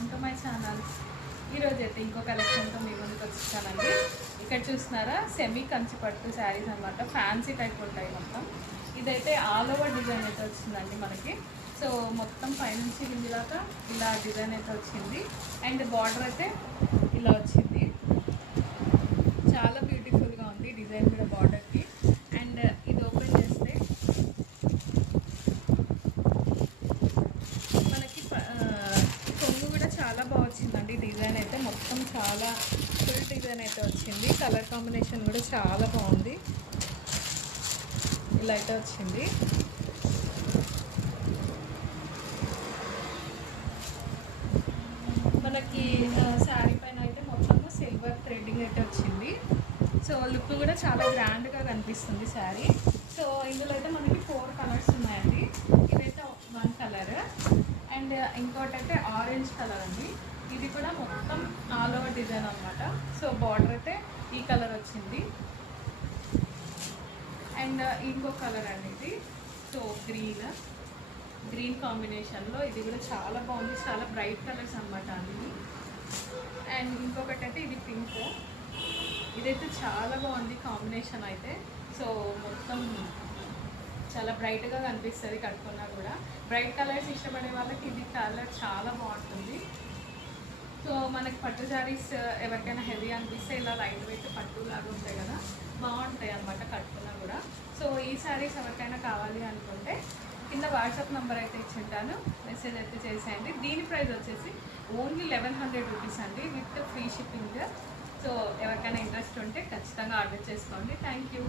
Welcome to my channel. ఈరోజు అయితే ఇంకో కలెక్షన్తో మీ ముందుకు వచ్చేసానండి. ఇక్కడ చూస్తున్నారా సెమీ కంచి పట్టు శారీస్ అనమాట. ఫ్యాన్సీ టైప్ ఉంటాయి మొత్తం. ఇదైతే ఆల్ ఓవర్ డిజైన్ అయితే వచ్చిందండి మనకి. సో మొత్తం పైనుంచి కింది దాకా ఇలా డిజైన్ అయితే వచ్చింది. అండ్ బార్డర్ అయితే ఇలా వచ్చింది. చాలా బ్యూటిఫుల్గా ఉంది డిజైన్ కూడా బార్డర్కి. అండ్ ఇది ఓపెన్ చేస్తే మనకి కొంగు కూడా చాలా బాగా వచ్చిందండి. డిజైన్ అయితే మొత్తం చాలా ఫుల్ డిజైన్ అయితే వచ్చింది. కలర్ కాంబినేషన్ కూడా చాలా బాగుంది. ఇలా అయితే వచ్చింది. మనకి శారీ పైన అయితే మొత్తం సిల్వర్ థ్రెడ్డింగ్ అయితే వచ్చింది. సో లుక్ కూడా చాలా గ్రాండ్గా కనిపిస్తుంది శారీ. సో ఇందులో అయితే మనకి 4 కలర్స్ ఉన్నాయండి. ఇదైతే 1 కలర్ అండ్ ఇంకోటి అయితే ఆరెంజ్ కలర్ అండి. ఇది కూడా మొత్తం ఆల్ ఓవర్ డిజైన్ అనమాట. సో బార్డర్ అయితే ఈ కలర్ వచ్చింది. అండ్ ఇంకో కలర్ అండి ఇది. సో గ్రీన్ కాంబినేషన్లో ఇది కూడా చాలా బాగుంది. చాలా బ్రైట్ కలర్స్ అనమాట అన్ని. అండ్ ఇంకొకటి అయితే ఇది పింక్. ఇదైతే చాలా బాగుంది కాంబినేషన్ అయితే. సో మొత్తం చాలా బ్రైట్గా కనిపిస్తుంది కట్టుకున్నా కూడా. బ్రైట్ కలర్స్ ఇష్టపడే వాళ్ళకి ఇది కలర్ చాలా బాగుంటుంది. సో మనకి పట్టు శారీస్ ఎవరికైనా హెవీ అనిపిస్తే ఇలా లైట్ వెయిట్ పట్టు లాగా ఉంటాయి కదా, బాగుంటాయి అన్నమాట కట్టుకున్నా కూడా. సో ఈ శారీస్ ఎవరికైనా కావాలి అనుకుంటే కింద వాట్సాప్ నెంబర్ అయితే ఇచ్చింటాను, మెసేజ్ అయితే చేసేయండి. దీని ప్రైస్ వచ్చేసి ఓన్లీ 1100 రూపీస్ అండి, విత్ ఫ్రీ షిప్పింగ్. సో ఎవరికైనా ఇంట్రెస్ట్ ఉంటే ఖచ్చితంగా ఆర్డర్ చేసుకోండి. Thank you.